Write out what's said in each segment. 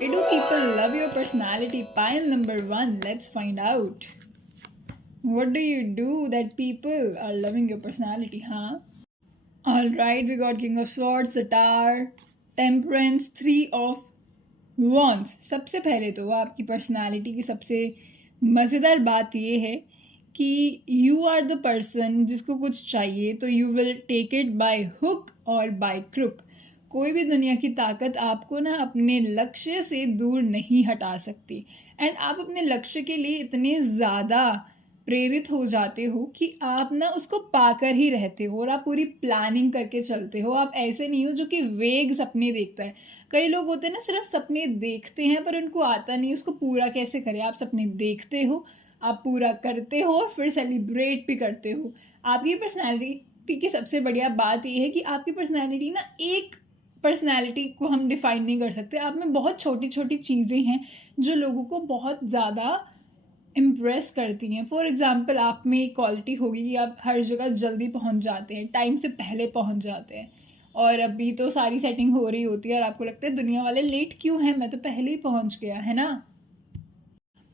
Why do people love your personality? Pile number one, let's find out. What do you do that people are loving your personality, huh? Alright, we got King of Swords, the Tower, Temperance, Three of Wands. सबसे पहले तो आपकी personality की सबसे मज़ेदार बात ये है कि यू आर द पर्सन जिसको कुछ चाहिए तो you will take it by hook और बाय क्रुक. कोई भी दुनिया की ताकत आपको ना अपने लक्ष्य से दूर नहीं हटा सकती. एंड आप अपने लक्ष्य के लिए इतने ज़्यादा प्रेरित हो जाते हो कि आप ना उसको पाकर ही रहते हो और आप पूरी प्लानिंग करके चलते हो. आप ऐसे नहीं हो जो कि वेग सपने देखता है. कई लोग होते हैं ना सिर्फ सपने देखते हैं पर उनको आता नहीं उसको पूरा कैसे करें. आप सपने देखते हो, आप पूरा करते हो, फिर सेलिब्रेट भी करते हो. आपकी पर्सनैलिटी की सबसे बढ़िया बात यह है कि आपकी पर्सनैलिटी ना एक पर्सनैलिटी को हम डिफाइन नहीं कर सकते. आप में बहुत छोटी छोटी चीज़ें हैं जो लोगों को बहुत ज़्यादा इम्प्रेस करती हैं. फॉर एग्ज़ाम्पल, आप में एक क्वालिटी होगी कि आप हर जगह जल्दी पहुंच जाते हैं, टाइम से पहले पहुंच जाते हैं. और अभी तो सारी सेटिंग हो रही होती है और आपको लगता है दुनिया वाले लेट क्यों हैं, मैं तो पहले ही पहुंच गया, है ना.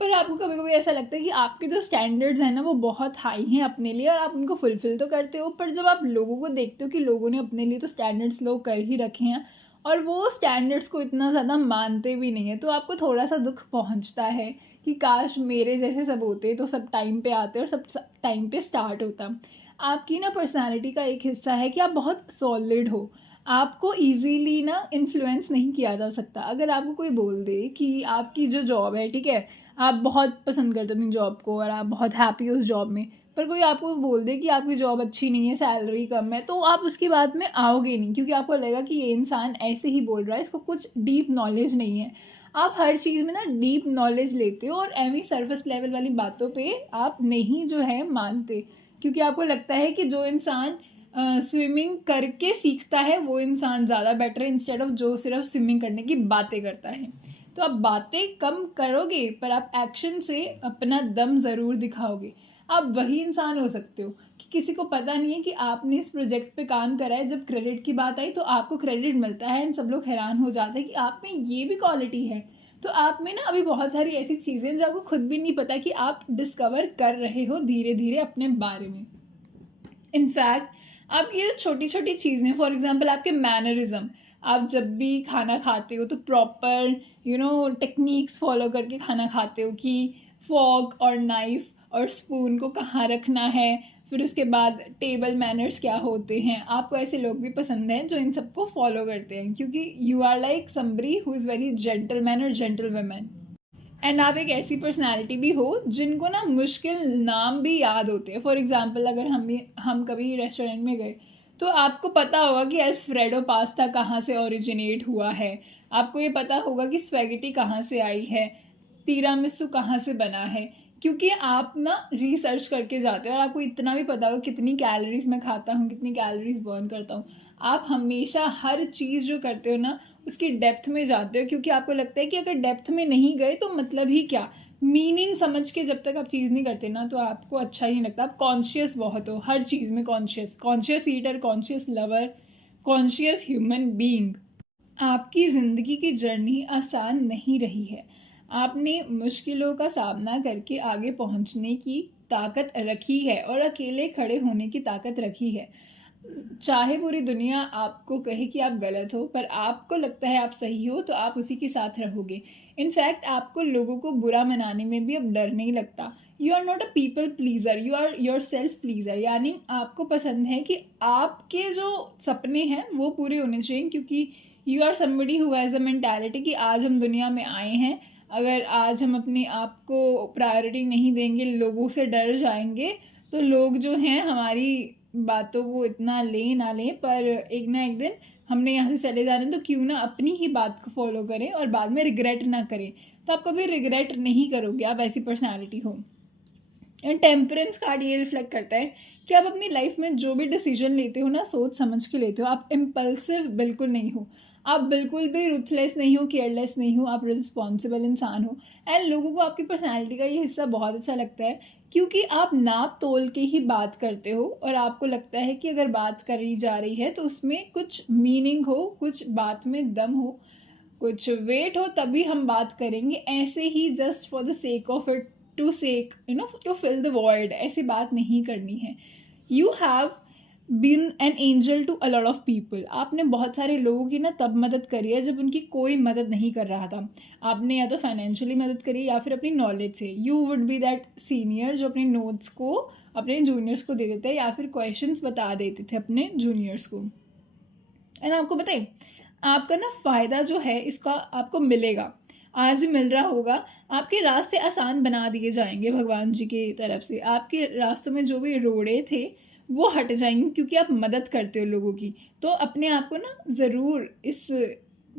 पर आपको कभी कभी ऐसा लगता है कि आपके जो स्टैंडर्ड्स हैं ना वो बहुत हाई हैं अपने लिए और आप उनको फुलफ़िल तो करते हो, पर जब आप लोगों को देखते हो कि लोगों ने अपने लिए तो स्टैंडर्ड्स लो कर ही रखे हैं और वो स्टैंडर्ड्स को इतना ज़्यादा मानते भी नहीं है, तो आपको थोड़ा सा दुख पहुंचता है कि काश मेरे जैसे सब होते तो सब टाइम पे आते और सब टाइम पे स्टार्ट होता. आपकी ना पर्सनालिटी का एक हिस्सा है कि आप बहुत सॉलिड हो. आपको इजीली ना इन्फ्लुएंस नहीं किया जा सकता. अगर आपको कोई बोल दे कि आपकी जो जॉब है, ठीक है, आप बहुत पसंद करते हो अपनी जॉब को और आप बहुत हैप्पी हो उस जॉब में, पर कोई आपको बोल दे कि आपकी जॉब अच्छी नहीं है, सैलरी कम है, तो आप उसकी बात में आओगे नहीं क्योंकि आपको लगेगा कि ये इंसान ऐसे ही बोल रहा है, इसको कुछ डीप नॉलेज नहीं है. आप हर चीज़ में ना डीप नॉलेज लेते हो और एवं सरफेस लेवल वाली बातों पे आप नहीं जो है मानते, क्योंकि आपको लगता है कि जो इंसान स्विमिंग करके सीखता है वो इंसान ज़्यादा बेटर है इंस्टेड ऑफ जो सिर्फ स्विमिंग करने की बातें करता है. तो आप बातें कम करोगे पर आप एक्शन से अपना दम ज़रूर दिखाओगे. आप वही इंसान हो सकते हो कि किसी को पता नहीं है कि आपने इस प्रोजेक्ट पे काम करा है, जब क्रेडिट की बात आई तो आपको क्रेडिट मिलता है एंड सब लोग हैरान हो जाते हैं कि आप में ये भी क्वालिटी है. तो आप में ना अभी बहुत सारी ऐसी चीज़ें हैं जो आपको खुद भी नहीं पता कि आप डिस्कवर कर रहे हो धीरे धीरे अपने बारे में. इनफैक्ट आप ये छोटी छोटी चीज़ें, फॉर एग्जांपल आपके मैनरिज्म, आप जब भी खाना खाते हो तो प्रॉपर टेक्निक्स फॉलो करके खाना खाते हो कि फॉर्क और नाइफ और स्पून को कहाँ रखना है, फिर उसके बाद टेबल मैनर्स क्या होते हैं. आपको ऐसे लोग भी पसंद हैं जो इन सबको फॉलो करते हैं क्योंकि you are like somebody who is very gentleman और जेंटल वुमेन. एंड आप एक ऐसी पर्सनालिटी भी हो जिनको ना मुश्किल नाम भी याद होते हैं. फॉर एग्जांपल, अगर हम कभी रेस्टोरेंट में गए तो आपको पता होगा कि अल्फ्रेडो पास्ता कहाँ से ओरिजिनेट हुआ है, आपको ये पता होगा कि स्पैगेटी कहाँ से आई है, तीरामिसू कहाँ से बना है, क्योंकि आप ना रिसर्च करके जाते हो और आपको इतना भी पता होगा कितनी कैलोरीज मैं खाता हूँ, कितनी कैलोरीज बर्न करता हूँ. आप हमेशा हर चीज़ जो करते हो ना उसकी डेप्थ में जाते हो क्योंकि आपको लगता है कि अगर डेप्थ में नहीं गए तो मतलब ही क्या. मीनिंग समझ के जब तक आप चीज़ नहीं करते ना तो आपको अच्छा ही नहीं लगता. आप कॉन्शियस बहुत हो हर चीज़ में, conscious eater, conscious lover, conscious human being. आपकी ज़िंदगी की जर्नी आसान नहीं रही है. आपने मुश्किलों का सामना करके आगे पहुंचने की ताकत रखी है और अकेले खड़े होने की ताकत रखी है. चाहे पूरी दुनिया आपको कहे कि आप गलत हो, पर आपको लगता है आप सही हो तो आप उसी के साथ रहोगे. इनफैक्ट आपको लोगों को बुरा मनाने में भी अब डर नहीं लगता. You are not a people pleaser, you are yourself pleaser. यानी आपको पसंद है कि आपके जो सपने हैं वो पूरे होने चाहिए क्योंकि you are somebody who has a mentality कि आज हम दुनिया में आए हैं, अगर आज हम अपने आप को प्रायोरिटी नहीं देंगे, लोगों से डर जाएंगे, तो लोग जो हैं हमारी बातों को इतना लें ना लें, पर एक ना एक दिन हमने यहाँ से चले जाना तो क्यों ना अपनी ही बात को फॉलो करें और बाद में रिग्रेट ना करें. तो आप कभी रिग्रेट नहीं करोगे, आप ऐसी पर्सनालिटी हो. एंड टेम्परेंस कार्ड ये रिफ्लेक्ट करता है कि आप अपनी लाइफ में जो भी डिसीजन लेते हो ना सोच समझ के लेते हो. आप इम्पल्सिव बिल्कुल नहीं हो, आप बिल्कुल भी रुथलेस नहीं हो, केयरलेस नहीं हो, आप रिस्पॉन्सिबल इंसान हो. एंड लोगों को आपकी पर्सनैलिटी का ये हिस्सा बहुत अच्छा लगता है क्योंकि आप नाप तोल के ही बात करते हो और आपको लगता है कि अगर बात करी जा रही है तो उसमें कुछ मीनिंग हो, कुछ बात में दम हो. कुछ वेट हो तभी हम बात करेंगे, ऐसे ही just for the sake of it, to sake to fill the void, ऐसी बात नहीं करनी है. You have been an angel to a lot of people. आपने बहुत सारे लोगों की ना तब मदद करी है जब उनकी कोई मदद नहीं कर रहा था. आपने या तो फाइनेंशियली मदद करी या फिर अपनी नॉलेज से. You would be that senior जो अपने नोट्स को अपने जूनियर्स को दे देते या फिर क्वेश्चंस बता देते थे अपने जूनियर्स को. एंड आपको बताए, आपका ना फ़ायदा जो है इसका आपको मिलेगा, आज मिल रहा होगा. आपके रास्ते आसान बना दिए जाएंगे भगवान जी की तरफ से. आपके रास्तों में जो भी रोड़े थे वो हट जाएंगे क्योंकि आप मदद करते हो लोगों की. तो अपने आप को ना ज़रूर इस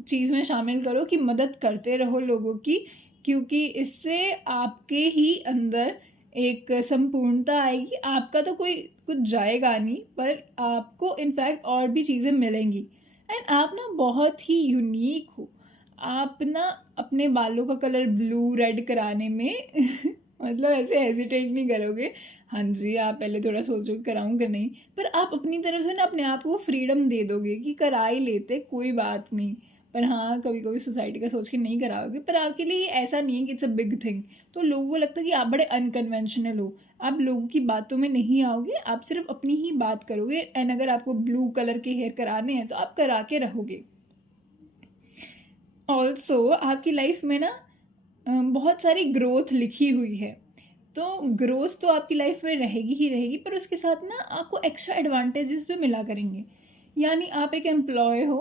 चीज़ में शामिल करो कि मदद करते रहो लोगों की, क्योंकि इससे आपके ही अंदर एक संपूर्णता आएगी. आपका तो कोई कुछ जाएगा नहीं, पर आपको इनफैक्ट और भी चीज़ें मिलेंगी. एंड आप ना बहुत ही यूनिक हो. आप ना अपने बालों का कलर ब्लू रेड कराने में मतलब ऐसे हेजिटेट नहीं करोगे. हाँ जी, आप पहले थोड़ा सोचो कि कराऊँ कि नहीं, पर आप अपनी तरफ से ना अपने आप को फ्रीडम दे दोगे कि करा ही लेते, कोई बात नहीं. पर हाँ, कभी कभी सोसाइटी का सोच के नहीं कराओगे, पर आपके लिए ऐसा नहीं है कि इट्स अ बिग थिंग. तो लोगों को लगता है कि आप बड़े अनकन्वेंशनल हो. आप लोगों की बातों में नहीं आओगे, आप सिर्फ अपनी ही बात करोगे. एंड अगर आपको ब्लू कलर के हेयर कराने हैं तो आप करा के रहोगे. ऑल्सो आपकी लाइफ में ना बहुत सारी ग्रोथ लिखी हुई है. तो ग्रोथ तो आपकी लाइफ में रहेगी ही रहेगी, पर उसके साथ ना आपको एक्स्ट्रा एडवांटेजेस भी मिला करेंगे. यानी आप एक एम्प्लॉय हो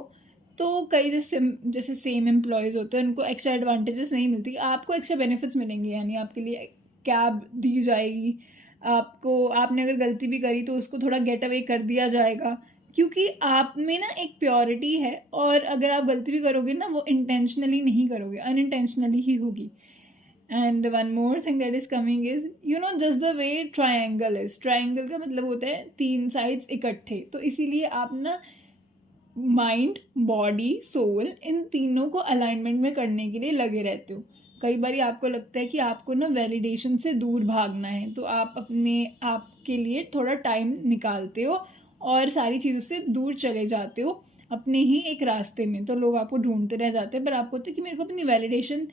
तो कई जैसे जैसे सेम एम्प्लॉयज़ होते हैं उनको एक्स्ट्रा एडवांटेजेस नहीं मिलती, आपको एक्स्ट्रा बेनिफिट्स मिलेंगे. यानी आपके लिए कैब दी जाएगी, आपको आपने अगर गलती भी करी तो उसको थोड़ा गेट अवे कर दिया जाएगा, क्योंकि आप में ना एक प्योरिटी है. और अगर आप गलती भी करोगे ना वो इंटेंशनली नहीं करोगे, अनइंटेंशनली ही होगी. And one more thing that is coming is just the way triangle is. Triangle का मतलब होता है 3 साइड्स इकट्ठे. तो इसीलिए आप ना माइंड बॉडी सोल इन तीनों को अलाइनमेंट में करने के लिए लगे रहते हो. कई बार आपको लगता है कि आपको ना वैलिडेशन से दूर भागना है, तो आप अपने आप के लिए थोड़ा टाइम निकालते हो और सारी चीज़ों से दूर चले जाते हो अपने ही एक रास्ते में. तो लोग आपको ढूंढते रह जाते हैं, पर आपको होता है कि मेरे को अपनी वैलिडेशन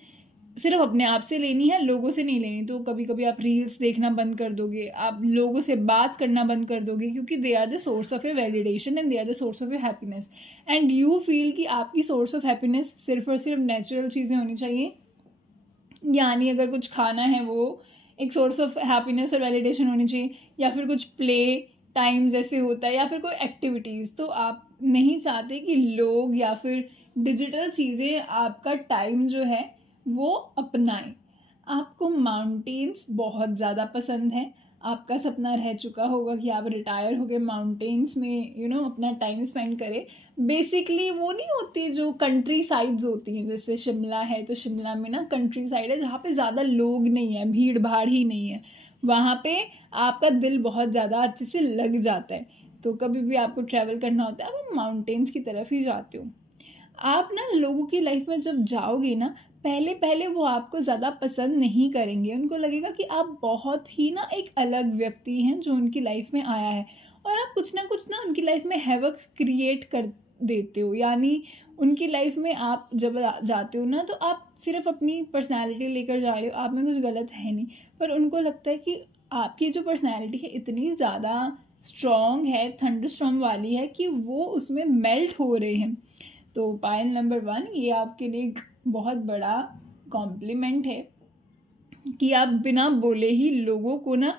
सिर्फ अपने आप से लेनी है, लोगों से नहीं लेनी. तो कभी कभी आप रील्स देखना बंद कर दोगे, आप लोगों से बात करना बंद कर दोगे, क्योंकि they are the source of a validation and they are the source of a happiness. And you feel कि आपकी सोर्स ऑफ हैप्पीनेस सिर्फ और सिर्फ नेचुरल चीज़ें होनी चाहिए. यानी अगर कुछ खाना है वो एक सोर्स ऑफ हैप्पीनेस और वैलिडेशन होनी चाहिए, या फिर कुछ प्ले टाइम जैसे होता है, या फिर कोई एक्टिविटीज़. तो आप नहीं चाहते कि लोग या फिर डिजिटल चीज़ें आपका टाइम जो है वो अपनाएं. आपको माउंटेन्स बहुत ज़्यादा पसंद है. आपका सपना रह चुका होगा कि आप रिटायर हो गए माउंटेन्स में अपना टाइम स्पेंड करें. बेसिकली वो नहीं होती जो कंट्री साइड्स होती हैं, जैसे शिमला है तो शिमला में ना कंट्री साइड है जहाँ पे ज़्यादा लोग नहीं है, भीड़ भाड़ ही नहीं है. वहाँ पे आपका दिल बहुत ज़्यादा अच्छे से लग जाता है. तो कभी भी आपको ट्रैवल करना होता है आप माउंटेन्स की तरफ ही जाते हो. आप ना लोगों की लाइफ में जब जाओगे ना, पहले पहले वो आपको ज़्यादा पसंद नहीं करेंगे. उनको लगेगा कि आप बहुत ही ना एक अलग व्यक्ति हैं जो उनकी लाइफ में आया है, और आप कुछ ना उनकी लाइफ में हैवक क्रिएट कर देते हो. यानी उनकी लाइफ में आप जब जाते हो ना, तो आप सिर्फ अपनी पर्सनैलिटी लेकर जा रहे हो, आप में कुछ गलत है नहीं, पर उनको लगता है कि आपकी जो पर्सनैलिटी है इतनी ज़्यादा स्ट्रॉन्ग है, थंडर स्ट्रॉन्ग वाली है, कि वो उसमें मेल्ट हो रहे हैं. तो पायल नंबर 1, ये आपके लिए एक बहुत बड़ा कॉम्प्लीमेंट है कि आप बिना बोले ही लोगों को ना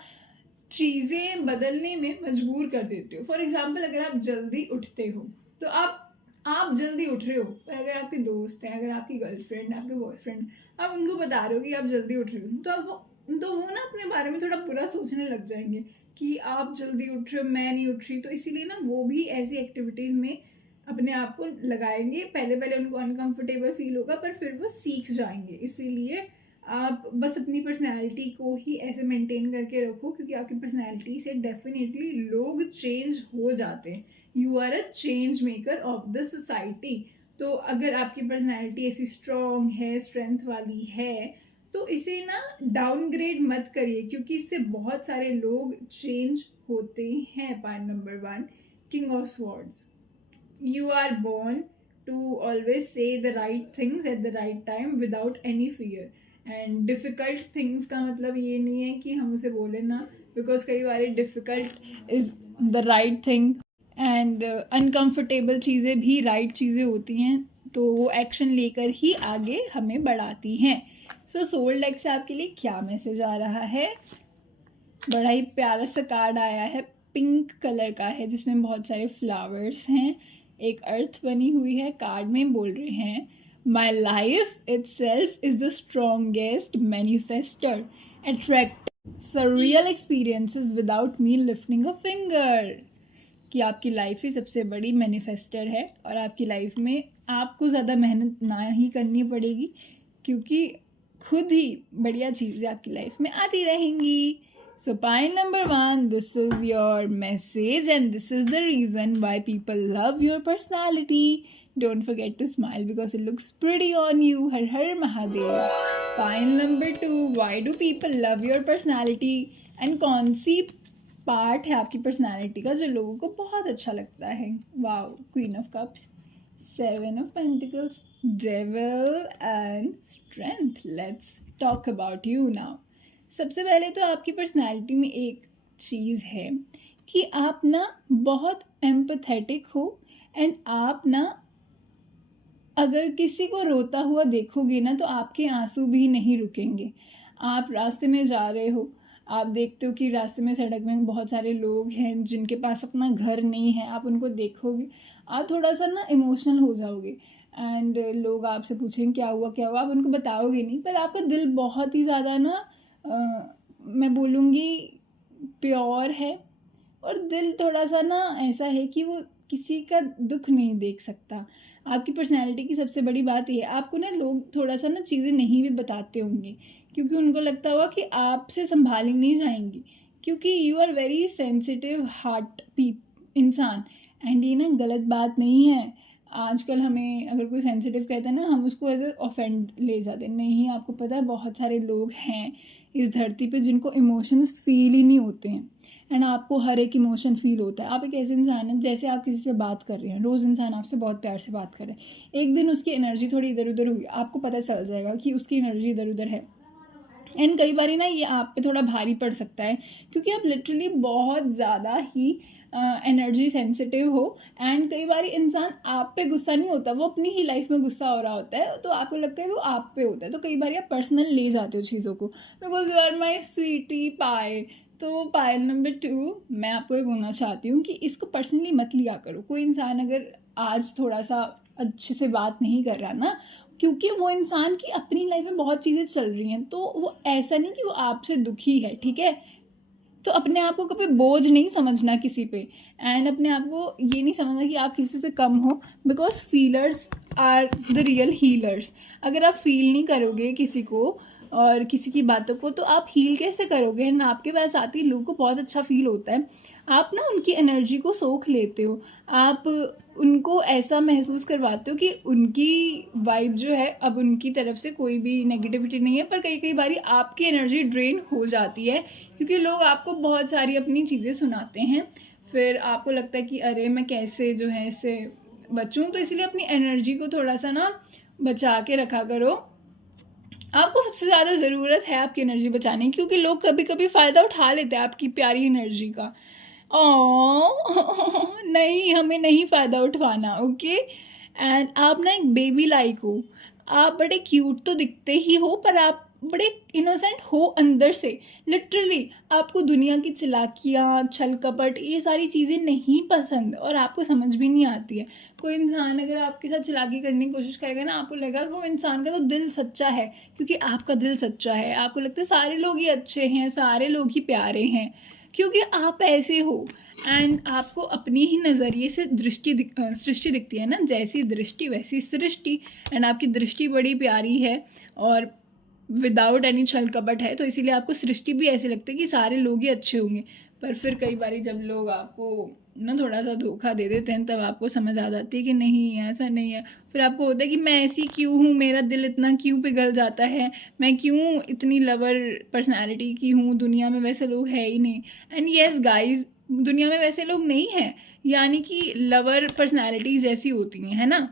चीज़ें बदलने में मजबूर कर देते हो. फॉर एग्जाम्पल, अगर आप जल्दी उठते हो तो आप जल्दी उठ रहे हो, पर अगर आपके दोस्त हैं, अगर आपकी गर्लफ्रेंड, आपके बॉयफ्रेंड, आप उनको बता रहे हो कि आप जल्दी उठ रहे हो, तो वो ना अपने बारे में थोड़ा बुरा सोचने लग जाएंगे कि आप जल्दी उठ रहे हो, मैं नहीं उठ रही. तो इसीलिए ना वो भी ऐसी एक्टिविटीज़ में अपने आप को लगाएंगे. पहले पहले उनको अनकंफर्टेबल फील होगा, पर फिर वो सीख जाएंगे. इसीलिए आप बस अपनी पर्सनैलिटी को ही ऐसे मेंटेन करके रखो, क्योंकि आपकी पर्सनैलिटी से डेफिनेटली लोग चेंज हो जाते हैं. You are a change maker of the society. तो अगर आपकी पर्सनैलिटी ऐसी स्ट्रॉन्ग है, स्ट्रेंथ वाली है, तो इसे ना डाउनग्रेड मत करिए, क्योंकि इससे बहुत सारे लोग चेंज होते हैं. Point number 1, king of swords. You are born to always say the right things at the right time without any fear. And difficult things का मतलब ये नहीं है कि हम उसे बोले ना, बिकॉज कई बार difficult is the right thing and uncomfortable चीज़ें भी राइट चीज़ें होती हैं, तो वो एक्शन लेकर ही आगे हमें बढ़ाती हैं. सो सोल डेक से आपके लिए क्या मैसेज आ रहा है? बड़ा ही प्यारा सा कार्ड आया है, पिंक कलर का है जिसमें बहुत सारे फ्लावर्स हैं, एक अर्थ बनी हुई है. कार्ड में बोल रहे हैं, My life itself is the strongest manifester, attract surreal experiences without me lifting a finger. कि आपकी लाइफ ही सबसे बड़ी मैनिफेस्टर है और आपकी लाइफ में आपको ज़्यादा मेहनत ना ही करनी पड़ेगी, क्योंकि खुद ही बढ़िया चीज़ें आपकी लाइफ में आती रहेंगी. So pile number 1, this is your message and this is the reason why people love your personality. Don't forget to smile because it looks pretty on you. Har Har Mahadev. Pile number 2, why do people love your personality? And कौन C part है आपकी personality का जो लोगों को बहुत अच्छा लगता है? Wow, queen of cups, 7 of pentacles, devil and strength. Let's talk about you now. सबसे पहले तो आपकी पर्सनालिटी में एक चीज़ है कि आप ना बहुत एम्पैथेटिक हो एंड आप ना अगर किसी को रोता हुआ देखोगे ना तो आपके आंसू भी नहीं रुकेंगे. आप रास्ते में जा रहे हो, आप देखते हो कि रास्ते में सड़क में बहुत सारे लोग हैं जिनके पास अपना घर नहीं है, आप उनको देखोगे, आप थोड़ा सा ना इमोशनल हो जाओगे एंड लोग आपसे पूछेंगे क्या हुआ क्या हुआ, आप उनको बताओगे नहीं, पर आपका दिल बहुत ही ज़्यादा ना मैं बोलूँगी प्योर है और दिल थोड़ा सा ना ऐसा है कि वो किसी का दुख नहीं देख सकता. आपकी पर्सनैलिटी की सबसे बड़ी बात ये है, आपको ना लोग थोड़ा सा ना चीज़ें नहीं भी बताते होंगे क्योंकि उनको लगता होगा कि आपसे संभाली नहीं जाएंगी, क्योंकि you are very sensitive heart इंसान. एंड ये ना गलत बात नहीं है. आजकल हमें अगर कोई सेंसिटिव कहता है ना, हम उसको एज ए ऑफेंड ले जाते हैं. नहीं, आपको पता है बहुत सारे लोग हैं इस धरती पे जिनको इमोशंस फील ही नहीं होते हैं एंड आपको हर एक इमोशन फील होता है. आप एक ऐसे इंसान हैं, जैसे आप किसी से बात कर रहे हैं, रोज़ इंसान आपसे बहुत प्यार से बात कर रहे हैं, एक दिन उसकी एनर्जी थोड़ी इधर उधर हुई, आपको पता चल जाएगा कि उसकी एनर्जी इधर उधर है. एंड कई बार ना ये आप पे थोड़ा भारी पड़ सकता है क्योंकि आप लिटरली बहुत ज़्यादा ही एनर्जी सेंसिटिव हो. एंड कई बार इंसान आप पे गुस्सा नहीं होता, वो अपनी ही लाइफ में गुस्सा हो रहा होता है, तो आपको लगता है वो आप पे होता है, तो कई बार आप पर्सनल ले जाते हो चीज़ों को, because you are my sweetie pie. तो पायल नंबर 2, मैं आपको ये बोलना चाहती हूँ कि इसको पर्सनली मत लिया करो. कोई इंसान अगर आज थोड़ा सा अच्छे से बात नहीं कर रहा ना, क्योंकि वो इंसान की अपनी लाइफ में बहुत चीज़ें चल रही हैं, तो वो ऐसा नहीं कि वो आपसे दुखी है, ठीक है. तो अपने आप को कभी बोझ नहीं समझना किसी पे एंड अपने आप को ये नहीं समझना कि आप किसी से कम हो, because feelers are the real healers. अगर आप फील नहीं करोगे किसी को और किसी की बातों को, तो आप हील कैसे करोगे? एंड आपके पास आती लोगों को बहुत अच्छा फील होता है, आप ना उनकी एनर्जी को सोख लेते हो, आप उनको ऐसा महसूस करवाते हो कि उनकी वाइब जो है अब उनकी तरफ से कोई भी नेगेटिविटी नहीं है. पर कई बारी आपकी एनर्जी ड्रेन हो जाती है क्योंकि लोग आपको बहुत सारी अपनी चीज़ें सुनाते हैं, फिर आपको लगता है कि अरे मैं कैसे जो है इससे बचूं. तो इसलिए अपनी एनर्जी को थोड़ा सा ना बचा के रखा करो. आपको सबसे ज़्यादा ज़रूरत है आपकी एनर्जी बचाने की, क्योंकि लोग कभी कभी फ़ायदा उठा लेते हैं आपकी प्यारी एनर्जी का. नहीं, हमें नहीं फ़ायदा उठवाना, ओके. एंड आप ना एक बेबी लाइक हो, आप बड़े क्यूट तो दिखते ही हो पर आप बड़े इनोसेंट हो अंदर से. लिटरली आपको दुनिया की चालाकियाँ, छल कपट, ये सारी चीज़ें नहीं पसंद और आपको समझ भी नहीं आती है. कोई इंसान अगर आपके साथ चालाकी करने की कोशिश करेगा ना, आपको लगेगा कि वो इंसान का तो दिल सच्चा है, क्योंकि आपका दिल सच्चा है. आपको लगता है सारे लोग ही अच्छे हैं, सारे लोग ही प्यारे हैं, क्योंकि आप ऐसे हो. एंड आपको अपनी ही नज़रिए से सृष्टि दिखती है ना, जैसी दृष्टि वैसी सृष्टि. एंड आपकी दृष्टि बड़ी प्यारी है और विदाउट एनी छल कपट है, तो इसीलिए आपको सृष्टि भी ऐसे लगता है कि सारे लोग ही अच्छे होंगे. पर फिर कई बार जब लोग आपको ना थोड़ा सा धोखा दे देते हैं, तब आपको समझ आ जाती है कि नहीं, ऐसा नहीं है. फिर आपको होता है कि मैं ऐसी क्यों हूँ, मेरा दिल इतना क्यों पिघल जाता है, मैं क्यों इतनी लवर पर्सनैलिटी की हूँ, दुनिया में वैसे लोग है ही नहीं. एंड येस गाइज, दुनिया में वैसे लोग नहीं हैं, यानी कि लवर पर्सनैलिटीज़ जैसी होती हैं, है ना.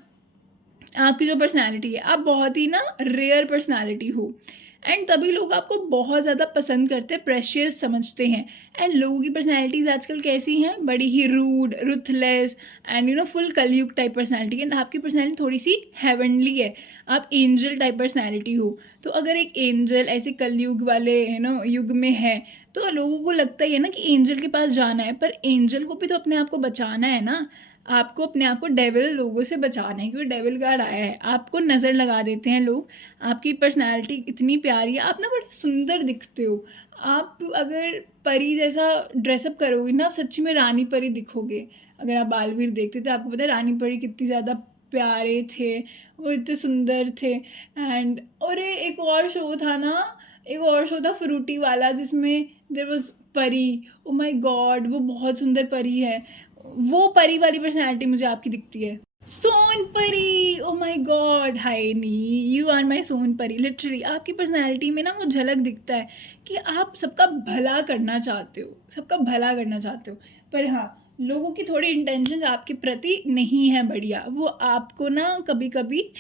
आपकी जो पर्सनैलिटी है, आप बहुत ही ना रेयर पर्सनैलिटी हो, एंड तभी लोग आपको बहुत ज़्यादा पसंद करते हैं, प्रेशियस समझते हैं। एंड लोगों की पर्सनैलिटीज़ आजकल कैसी हैं, बड़ी ही रूड, रुथलेस एंड फुल कलयुग टाइप पर्सनैलिटी। एंड आपकी पर्सनैलिटी थोड़ी सी हेवनली है, आप एंजल टाइप पर्सनैलिटी हो। तो अगर एक एंजल ऐसे कलयुग वाले युग में है, तो लोगों को लगता ही है ना कि एंजल के पास जाना है, पर एंजल को भी तो अपने आप को बचाना है ना। आपको अपने आप को डेविल लोगों से बचाना है, क्योंकि डेविल गार्ड आया है, आपको नज़र लगा देते हैं लोग। आपकी पर्सनैलिटी इतनी प्यारी है, आप ना बड़े सुंदर दिखते हो। आप अगर परी जैसा ड्रेसअप करोगे ना, आप सच्ची में रानी परी दिखोगे। अगर आप बालवीर देखते तो आपको पता है रानी परी कितनी ज़्यादा प्यारे थे, वो इतने सुंदर थे। एंड और एक और शो था ना, एक और शो था फ्रूटी वाला, जिसमें देयर वाज परी। ओ माय गॉड, वो बहुत सुंदर परी है। वो परी वाली पर्सनैलिटी मुझे आपकी दिखती है। सोन परी, ओ माय गॉड, हाय नी, यू आर माय सोन परी। लिटरली आपकी पर्सनैलिटी में ना वो झलक दिखता है कि आप सबका भला करना चाहते हो, सबका भला करना चाहते हो। पर हाँ, लोगों की थोड़ी इंटेंशंस आपके प्रति नहीं है बढ़िया। वो आपको ना कभी कभी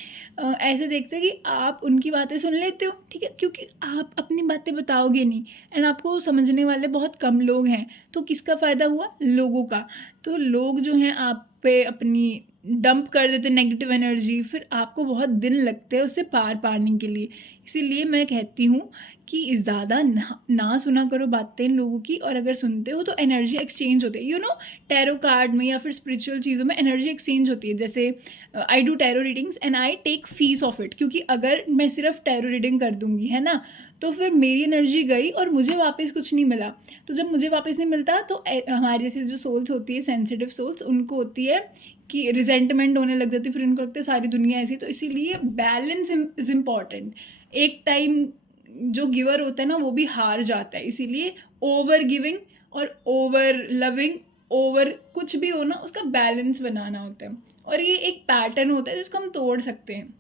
ऐसे देखते हैं कि आप उनकी बातें सुन लेते हो, ठीक है, क्योंकि आप अपनी बातें बताओगे नहीं, एंड आपको समझने वाले बहुत कम लोग हैं। तो किसका फ़ायदा हुआ, लोगों का। तो लोग जो हैं आप पे अपनी डंप कर देते नेगेटिव एनर्जी, फिर आपको बहुत दिन लगते हैं उससे पार पाने के लिए। इसीलिए मैं कहती हूँ कि ज़्यादा ना सुना करो बातें लोगों की, और अगर सुनते हो तो एनर्जी एक्सचेंज होते हैं। टैरो कार्ड में या फिर स्पिरिचुअल चीज़ों में एनर्जी एक्सचेंज होती है। जैसे I do tarot readings and I take fees of it, क्योंकि अगर मैं सिर्फ टैरो रीडिंग कर दूंगी, है ना, तो फिर मेरी एनर्जी गई और मुझे वापस कुछ नहीं मिला। तो जब मुझे वापस नहीं मिलता, तो हमारे जैसे जो सोल्स होती है, सेंसिटिव सोल्स, उनको होती है कि रिजेंटमेंट होने लग जाती है, फिर उनको लगता है सारी दुनिया ऐसी। तो इसीलिए बैलेंस इज इम्पॉर्टेंट। एक टाइम जो गिवर होता है ना, वो भी हार जाता है। इसीलिए ओवर गिविंग और ओवर लविंग, ओवर कुछ भी हो ना, उसका बैलेंस बनाना होता है। और ये एक पैटर्न होता है जिसको हम तोड़ सकते हैं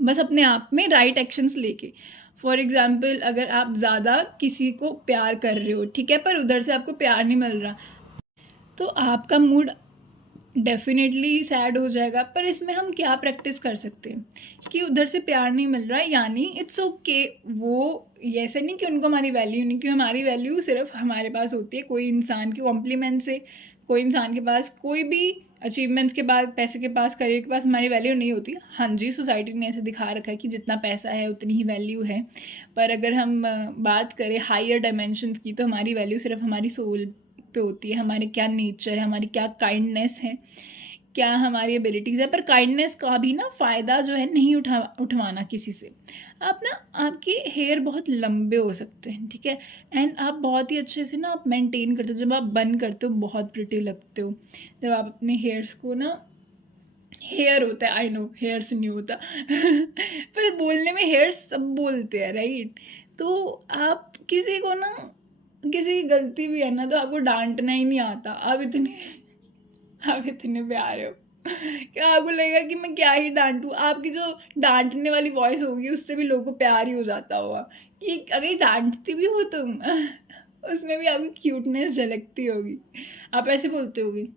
बस अपने आप में राइट एक्शंस लेके। फॉर एग्जाम्पल, अगर आप ज़्यादा किसी को प्यार कर रहे हो, ठीक है, पर उधर से आपको प्यार नहीं मिल रहा, तो आपका मूड डेफिनेटली सैड हो जाएगा। पर इसमें हम क्या प्रैक्टिस कर सकते हैं कि उधर से प्यार नहीं मिल रहा है, यानी इट्स ओके। वो ऐसे नहीं कि उनको हमारी वैल्यू नहीं, क्योंकि हमारी वैल्यू सिर्फ हमारे पास होती है कोई इंसान के कॉम्प्लीमेंट से। कोई इंसान के पास कोई भी अचीवमेंट्स के बाद, पैसे के पास, करियर के पास हमारी वैल्यू नहीं होती। हाँ जी, सोसाइटी ने ऐसे दिखा रखा है कि जितना पैसा है उतनी ही वैल्यू है। पर अगर हम बात करें हायर डायमेंशंस की, तो हमारी वैल्यू सिर्फ हमारी सोल पे होती है। हमारे क्या नेचर है, हमारी क्या काइंडनेस है, क्या हमारी एबिलिटीज़ है। पर काइंडनेस का भी ना फ़ायदा जो है नहीं उठवाना किसी से। आप ना, आपके हेयर बहुत लंबे हो सकते हैं, ठीक है, एंड आप बहुत ही अच्छे से ना आप मेंटेन करते हो। जब आप बन करते हो बहुत प्रिटी लगते हो। जब आप अपने हेयर्स को ना, हेयर होता है, आई नो हेयर्स नहीं होता पर बोलने में हेयर्स सब बोलते हैं, राइट। तो आप किसी को ना, किसी की गलती भी है ना, तो आपको डांटना ही नहीं आता। आप इतने प्यारे हो क्या आपको लगेगा कि मैं क्या ही डांटूं। आपकी जो डांटने वाली वॉइस होगी, उससे भी लोगों को प्यार ही हो जाता होगा कि अरे डांटती भी हो तुम उसमें भी आपकी क्यूटनेस झलकती होगी। आप ऐसे बोलते होगी,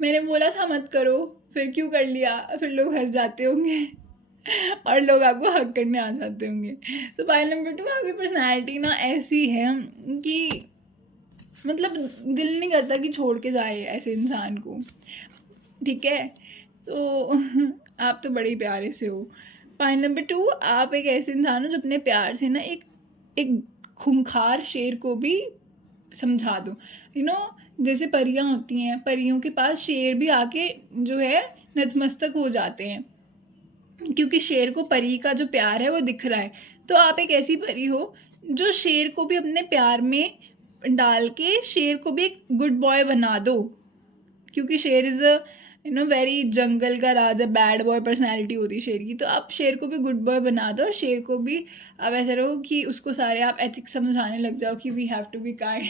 मैंने बोला था मत करो, फिर क्यों कर लिया। फिर लोग हंस जाते होंगे और लोग आपको हक करने आ जाते होंगे। तो पॉइंट नंबर 2, आपकी पर्सनैलिटी ना ऐसी है कि मतलब दिल नहीं करता कि छोड़ के जाए ऐसे इंसान को, ठीक है। तो आप तो बड़े ही प्यारे से हो। पॉइंट नंबर 2, आप एक ऐसे इंसान हो जो अपने प्यार से ना एक एक खूंखार शेर को भी समझा दो। जैसे परियां होती हैं, परियों के पास शेर भी आके जो है नतमस्तक हो जाते हैं, क्योंकि शेर को परी का जो प्यार है वो दिख रहा है। तो आप एक ऐसी परी हो जो शेर को भी अपने प्यार में डाल के शेर को भी एक गुड बॉय बना दो, क्योंकि शेर इज़ अ वेरी जंगल का राजा, बैड बॉय पर्सनैलिटी होती है शेर की। तो आप शेर को भी गुड बॉय बना दो, और शेर को भी आप ऐसे रहो कि उसको सारे आप एथिक्स समझाने लग जाओ कि we have to be kind.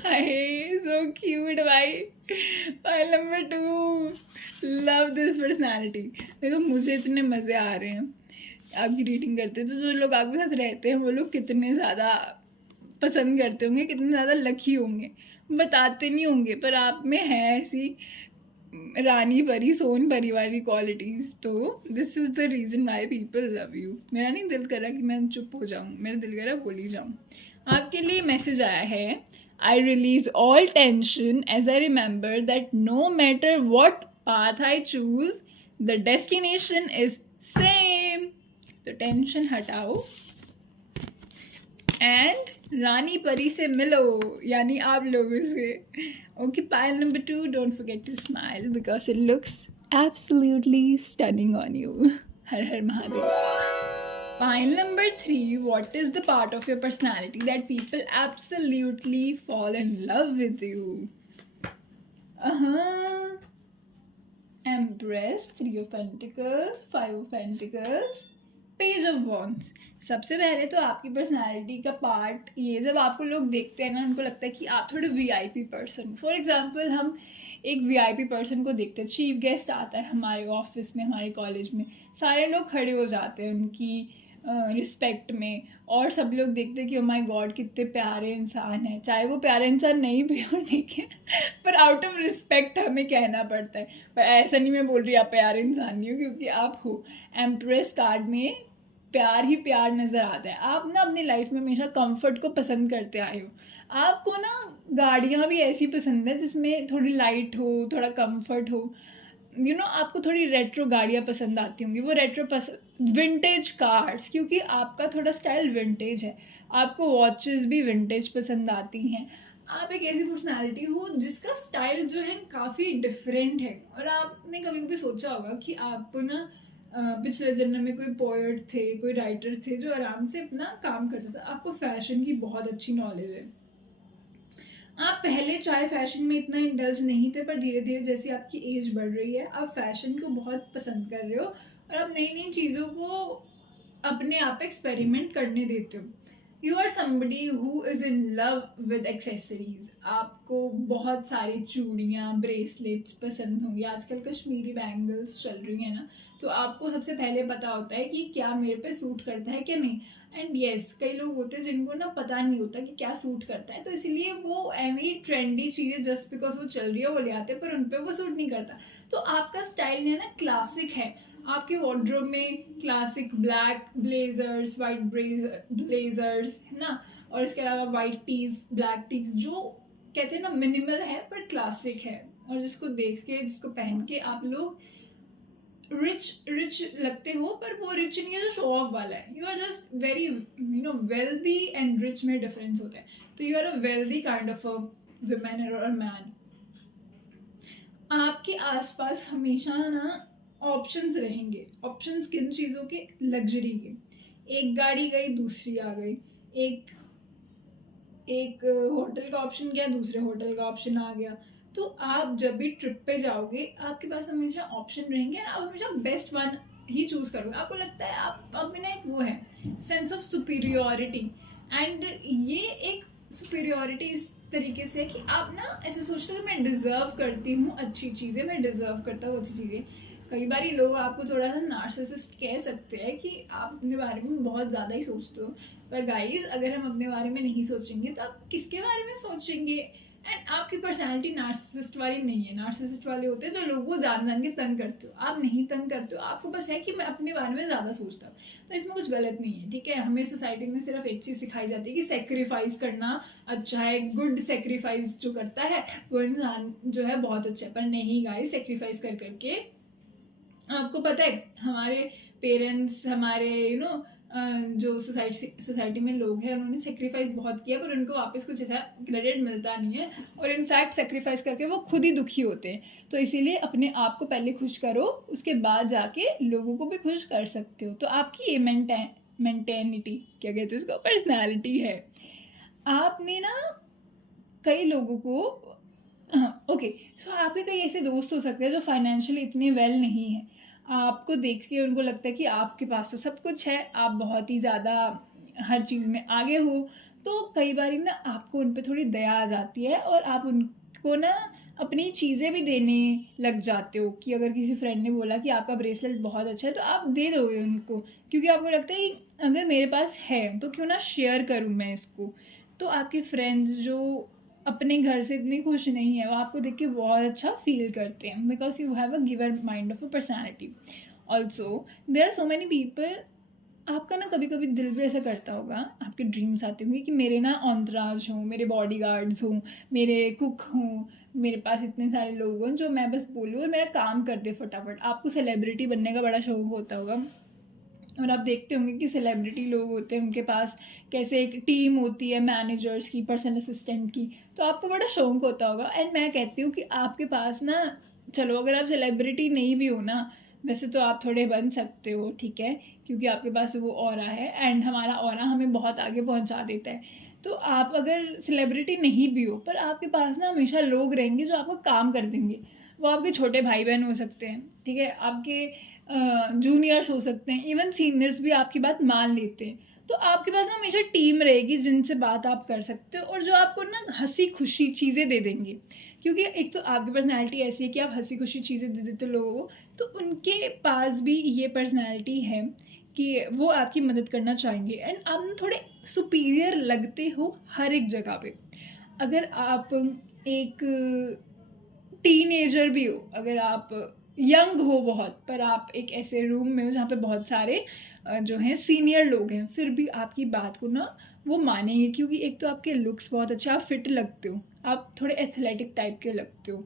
हाय सो क्यूट भाई। Point number 2, love this personality. देखो मुझे इतने मज़े आ रहे हैं आपकी रीडिंग करते, तो जो लोग आपके साथ रहते हैं वो लोग कितने ज़्यादा पसंद करते होंगे, कितने ज़्यादा लकी होंगे। बताते नहीं होंगे, पर आप में है ऐसी रानी परी सोन परी वाली क्वालिटीज। तो this is the reason why people love you. मेरा नहीं दिल कर रहा कि मैं चुप हो जाऊँ, मेरा दिल कर रहा बोल ही जाऊँ। आपके लिए मैसेज आया है, I release all tension as I remember that no matter what path I choose the destination is same. तो टेंशन हटाओ एंड रानी परी से मिलो, यानी आप लोगों से। Okay, pile number 2, don't forget to smile because it looks absolutely stunning on you. Har Har Mahadev. Pile number 3, what is the part of your personality that people absolutely fall in love with you? Empress, 3 of Pentacles, 5 of Pentacles, Page of Wands. सबसे पहले तो आपकी personality का part ये, जब आपको लोग देखते हैं ना, उनको लगता है कि आप थोड़े वीआईपी पर्सन। फॉर एग्जांपल हम एक वीआईपी पर्सन को देखते हैं, चीफ गेस्ट आता है हमारे ऑफिस में, हमारे कॉलेज में, सारे लोग खड़े हो जाते हैं उनकी रिस्पेक्ट में, और सब लोग देखते हैं कि ओ माय गॉड कितने प्यारे इंसान है। चाहे वो प्यारे इंसान नहीं भी हो, ठीक है, पर आउट ऑफ रिस्पेक्ट हमें कहना पड़ता है। पर ऐसा नहीं मैं बोल रही आप प्यारे इंसान नहीं हो, क्योंकि आप हो। एम्प्रेस कार्ड में प्यार ही प्यार नज़र आता है। आप ना अपनी लाइफ में हमेशा कंफर्ट को पसंद करते आए हो। आपको ना गाड़ियाँ भी ऐसी पसंद है जिसमें थोड़ी लाइट हो, थोड़ा कंफर्ट हो। आपको थोड़ी रेट्रो गाड़ियाँ पसंद आती होंगी, वो रेट्रो पसंद, विंटेज कार्स, क्योंकि आपका थोड़ा स्टाइल विंटेज है। आपको वॉचेस भी विंटेज पसंद आती हैं। आप एक ऐसी पर्सनालिटी हो जिसका स्टाइल जो है काफ़ी डिफरेंट है। और आपने कभी कभी सोचा होगा कि आप ना पिछले जन्म में कोई पोएट थे, कोई राइटर थे जो आराम से अपना काम करता था। आपको फैशन की बहुत अच्छी नॉलेज है। आप पहले चाहे फैशन में इतना इंडल्ज नहीं थे, पर धीरे धीरे जैसे आपकी एज बढ़ रही है, आप फैशन को बहुत पसंद कर रहे हो और आप नई नई चीज़ों को अपने आप एक्सपेरिमेंट करने देते हो। You are somebody who is in love with accessories. आपको बहुत सारी चूड़ियाँ, ब्रेसलेट्स पसंद होंगी। आजकल कश्मीरी बैंगल्स चल रही हैं ना, तो आपको सबसे पहले पता होता है कि क्या मेरे पे सूट करता है क्या नहीं। एंड येस, कई लोग होते हैं जिनको ना पता नहीं होता कि क्या सूट करता है, तो इसलिए वो एनी ट्रेंडी चीज़ें जस्ट बिकॉज वो चल रही है वो ले आते हैं, पर उन पर वो सूट नहीं करता। तो आपका स्टाइल है ना क्लासिक है। आपके वार्डरोब में classic black blazers, white blazers है ना, और इसके अलावा वाइट टीज, ब्लैक टीज, जो कहते हैं ना मिनिमल है पर क्लासिक है, और जिसको देख के, जिसको पहन के आप लोग रिच लगते हो। पर वो रिच नहीं है जो शो ऑफ वाला है। You are just very wealthy and rich में डिफरेंस होता है। तो you are a wealthy kind of a women और अ मैन। आपके आसपास हमेशा ना ऑप्शंस रहेंगे। ऑप्शंस किन चीज़ों के? लग्जरी के। एक गाड़ी गई, दूसरी आ गई। एक होटल का ऑप्शन गया, दूसरे होटल का ऑप्शन आ गया। तो आप जब भी ट्रिप पे जाओगे, आपके पास हमेशा ऑप्शन रहेंगे और आप हमेशा बेस्ट वन ही चूज करोगे। आपको लगता है आप में ना एक वो है सेंस ऑफ सुपीरियोरिटी, एंड ये एक सुपीरियोरिटी इस तरीके से है कि आप ना ऐसे सोचते हो कि मैं डिजर्व करती हूँ अच्छी चीज़ें, मैं डिजर्व करता हूँ अच्छी चीज़ें। कई बार लोग आपको थोड़ा सा नार्सिसिस्ट कह सकते हैं कि आप अपने बारे में बहुत ज़्यादा ही सोचते हो। पर गाइज, अगर हम अपने बारे में नहीं सोचेंगे तो आप किसके बारे में सोचेंगे? एंड आपकी पर्सनैलिटी नार्सिसिस्ट वाली नहीं है। नार्सिसिस्ट वाले होते हैं जो लोगों को जान के तंग करते हो। आप नहीं तंग करते हो, आपको बस है कि मैं अपने बारे में ज़्यादा सोचता हूँ। तो इसमें कुछ गलत नहीं है, ठीक है। हमें सोसाइटी में सिर्फ एक चीज़ सिखाई जाती है कि सेक्रीफाइस करना अच्छा है। गुड सेक्रीफाइस जो करता है वो इंसान जो है बहुत अच्छा है। पर नहीं गाइस, सेक्रीफाइस कर करके आपको पता है हमारे पेरेंट्स, हमारे जो सोसाइटी में लोग हैं, उन्होंने सेक्रीफाइस बहुत किया, पर उनको वापस कुछ ऐसा क्रेडिट मिलता नहीं है। और इनफैक्ट सेक्रीफाइस करके वो खुद ही दुखी होते हैं। तो इसीलिए अपने आप को पहले खुश करो, उसके बाद जाके लोगों को भी खुश कर सकते हो। तो आपकी ये मेंटेनिटी, क्या कहते हैं उसको, पर्सनैलिटी है। आपने ना कई लोगों को ओके, सो आपके कई ऐसे दोस्त हो सकते हैं जो फाइनेंशियली इतने वेल नहीं है। आपको देख के उनको लगता है कि आपके पास तो सब कुछ है, आप बहुत ही ज़्यादा हर चीज़ में आगे हो। तो कई बार ना आपको उन पर थोड़ी दया आ जाती है और आप उनको ना अपनी चीज़ें भी देने लग जाते हो। कि अगर किसी फ्रेंड ने बोला कि आपका ब्रेसलेट बहुत अच्छा है, तो आप दे दोगे उनको, क्योंकि आपको लगता है कि अगर मेरे पास है तो क्यों ना शेयर करूँ मैं इसको। तो आपके फ्रेंड्स जो अपने घर से इतनी खुश नहीं है, वो आपको देख के बहुत अच्छा फील करते हैं, because you have a giver mind of a personality. Also there are so many people, आपका ना कभी कभी दिल भी ऐसा करता होगा, आपके ड्रीम्स आते होंगे कि मेरे ना ऑन्टराज हों, मेरे बॉडी गार्ड्स हों, मेरे कुक हों, मेरे पास इतने सारे लोग हों जो मैं बस बोलूँ और मेरा काम कर दे फटाफट. आपको सेलिब्रिटी बनने का बड़ा शौक होता होगा, और आप देखते होंगे कि सेलिब्रिटी लोग होते हैं उनके पास कैसे एक टीम होती है, मैनेजर्स की, पर्सनल असिस्टेंट की. तो आपको बड़ा शौक होता होगा. एंड मैं कहती हूँ कि आपके पास ना, चलो अगर आप सेलिब्रिटी नहीं भी हो ना, वैसे तो आप थोड़े बन सकते हो, ठीक है, क्योंकि आपके पास वो ऑरा है, एंड हमारा ऑरा हमें बहुत आगे पहुंचा देता है. तो आप अगर सेलिब्रिटी नहीं भी हो, पर आपके पास ना हमेशा लोग रहेंगे जो आपको काम कर देंगे. वो आपके छोटे भाई बहन हो सकते हैं, ठीक है, आपके जूनियर्स हो सकते हैं, इवन सीनियर्स भी आपकी बात मान लेते हैं. तो आपके पास ना हमेशा टीम रहेगी जिनसे बात आप कर सकते हो, और जो आपको ना हंसी खुशी चीज़ें दे देंगे. क्योंकि एक तो आपकी पर्सनैलिटी ऐसी है कि आप हंसी खुशी चीज़ें दे देते हो लोगों को, तो उनके पास भी ये पर्सनैलिटी है कि वो आपकी मदद करना चाहेंगे. एंड आप ना थोड़े सुपीरियर लगते हो हर एक जगह पे. अगर आप एक टीनेजर भी हो, अगर आप यंग हो बहुत, पर आप एक ऐसे रूम में हो जहाँ पे बहुत सारे जो हैं सीनियर लोग हैं, फिर भी आपकी बात को ना वो मानेंगे, क्योंकि एक तो आपके लुक्स बहुत अच्छे, आप फिट लगते हो, आप थोड़े एथलेटिक टाइप के लगते हो,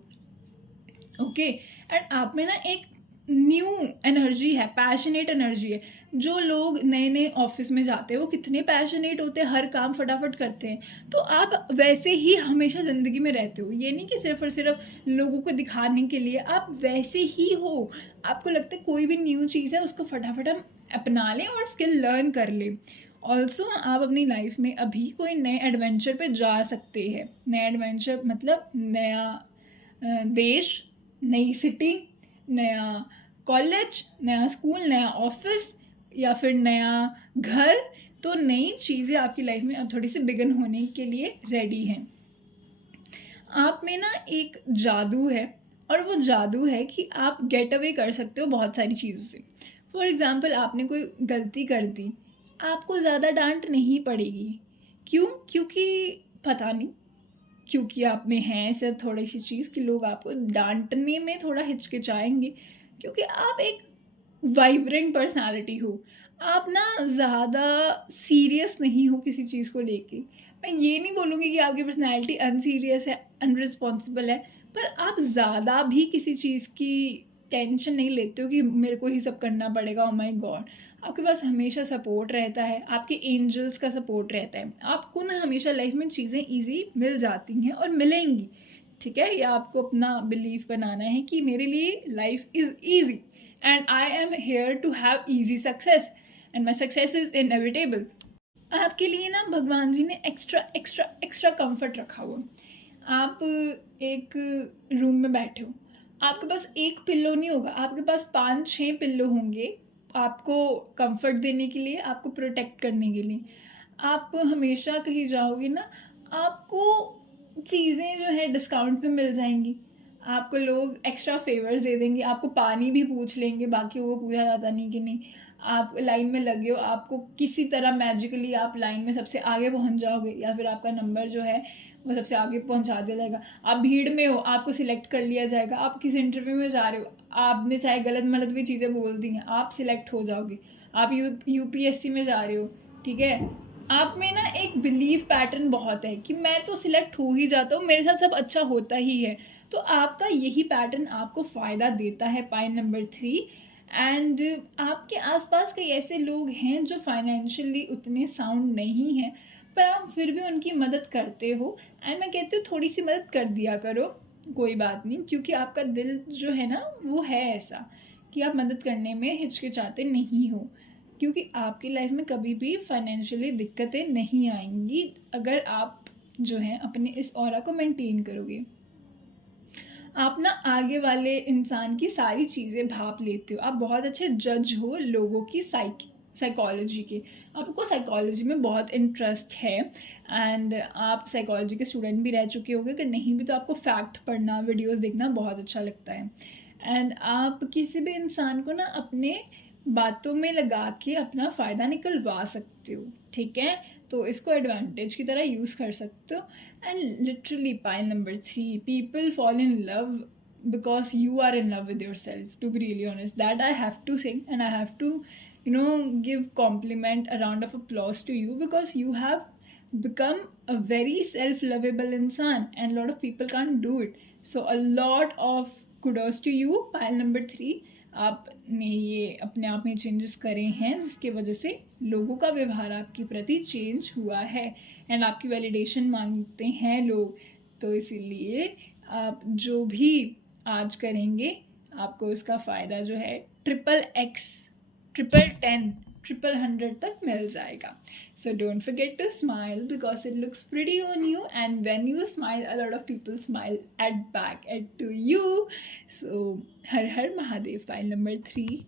ओके. एंड आप में ना एक न्यू एनर्जी है, पैशनेट एनर्जी है. जो लोग नए नए ऑफिस में जाते हैं वो कितने पैशनेट होते हैं, हर काम फटाफट करते हैं. तो आप वैसे ही हमेशा ज़िंदगी में रहते हो, ये नहीं कि सिर्फ और सिर्फ लोगों को दिखाने के लिए, आप वैसे ही हो. आपको लगता है कोई भी न्यू चीज़ है उसको फटाफट हम अपना लें और स्किल लर्न कर लें. ऑल्सो आप अपनी लाइफ में अभी कोई नए एडवेंचर पे जा सकते हैं. नया एडवेंचर मतलब नया देश, नई सिटी, नया कॉलेज, नया स्कूल, नया ऑफिस, या फिर नया घर. तो नई चीज़ें आपकी लाइफ में अब थोड़ी सी बिगन होने के लिए रेडी हैं. आप में ना एक जादू है, और वो जादू है कि आप गेट अवे कर सकते हो बहुत सारी चीज़ों से. फॉर एग्ज़ाम्पल, आपने कोई गलती कर दी, आपको ज़्यादा डांट नहीं पड़ेगी. क्यों? क्योंकि पता नहीं, क्योंकि आप में है ऐसा थोड़ी सी चीज़ कि लोग आपको डांटने में थोड़ा हिचकिचाएंगे, क्योंकि आप एक वाइब्रेंट पर्सनालिटी हो. आप ना ज़्यादा सीरियस नहीं हो किसी चीज़ को लेके. मैं ये नहीं बोलूँगी कि आपकी पर्सनालिटी अनसीरियस है, अनरिस्पॉन्सिबल है, पर आप ज़्यादा भी किसी चीज़ की टेंशन नहीं लेते हो कि मेरे को ही सब करना पड़ेगा. ओ माय गॉड, आपके पास हमेशा सपोर्ट रहता है, आपके एंजल्स का सपोर्ट रहता है. आपको ना हमेशा लाइफ में चीज़ें ईजी मिल जाती हैं और मिलेंगी, ठीक है. ये आपको अपना बिलीफ बनाना है कि मेरे लिए life is easy and I am here to have easy success and my success is inevitable. आपके लिए ना भगवान जी ने एक्स्ट्रा एक्स्ट्रा एक्स्ट्रा कंफर्ट रखा हुआ. आप एक रूम में बैठे हो, आपके पास एक पिल्लो नहीं होगा, आपके पास 5-6 पिल्लो होंगे आपको कंफर्ट देने के लिए, आपको प्रोटेक्ट करने के लिए. आप हमेशा कहीं जाओगे ना, आपको चीज़ें जो है डिस्काउंट पे मिल जाएंगी, आपको लोग एक्स्ट्रा फेवर्स दे देंगे, आपको पानी भी पूछ लेंगे, बाकी वो पूछा जाता नहीं कि नहीं. आप लाइन में लगे हो, आपको किसी तरह मैजिकली आप लाइन में सबसे आगे पहुंच जाओगे, या फिर आपका नंबर जो है वो सबसे आगे पहुंचा दिया जाएगा. आप भीड़ में हो, आपको सिलेक्ट कर लिया जाएगा. आप किसी इंटरव्यू में जा रहे हो, आपने चाहे गलत मलत भी चीज़ें बोल दी हैं, आप सिलेक्ट हो जाओगे. आप यूपीएससी में जा रहे हो, ठीक है, आप में ना एक बिलीफ पैटर्न बहुत है कि मैं तो सिलेक्ट हो ही जाता हूँ, मेरे साथ सब अच्छा होता ही है. तो आपका यही पैटर्न आपको फ़ायदा देता है. पॉइंट नंबर 3, एंड आपके आसपास कई ऐसे लोग हैं जो फाइनेंशियली उतने साउंड नहीं हैं, पर आप फिर भी उनकी मदद करते हो. एंड मैं कहती हूँ थोड़ी सी मदद कर दिया करो, कोई बात नहीं, क्योंकि आपका दिल जो है ना वो है ऐसा कि आप मदद करने में हिचकिचाते नहीं हो. क्योंकि आपकी लाइफ में कभी भी फाइनेंशियली दिक्कतें नहीं आएंगी अगर आप जो है अपने इस ऑरा को मेंटेन करोगे. आप ना आगे वाले इंसान की सारी चीज़ें भाप लेते हो, आप बहुत अच्छे जज हो लोगों की साइकोलॉजी के. आपको साइकोलॉजी में बहुत इंटरेस्ट है, एंड आप साइकोलॉजी के स्टूडेंट भी रह चुके होंगे, अगर नहीं भी तो आपको फैक्ट पढ़ना, वीडियोस देखना बहुत अच्छा लगता है. एंड आप किसी भी इंसान को ना अपने बातों में लगा के अपना फ़ायदा निकलवा सकते हो, ठीक है? तो इसको एडवांटेज की तरह यूज़ कर सकते हो। And literally pile number 3, people fall in love because you are in love with yourself, to be really honest. That I have to say, and I have to, give compliment, a round of applause to you, because you have become a very self-lovable insan, and a lot of people can't do it. So a lot of kudos to you, pile number 3. आपने ये अपने आप में changes करे हैं जिसके वजह से लोगों का व्यवहार आपके प्रति चेंज हुआ है, एंड आपकी वैलिडेशन मांगते हैं लोग। तो इसीलिए आप जो भी आज करेंगे आपको उसका फ़ायदा जो है ट्रिपल एक्स, ट्रिपल 10, ट्रिपल 100 तक मिल जाएगा। So don't forget to smile because it looks pretty on you, and when you smile a lot of people smile at back at to you. So Har Har Mahadev, pile number 3.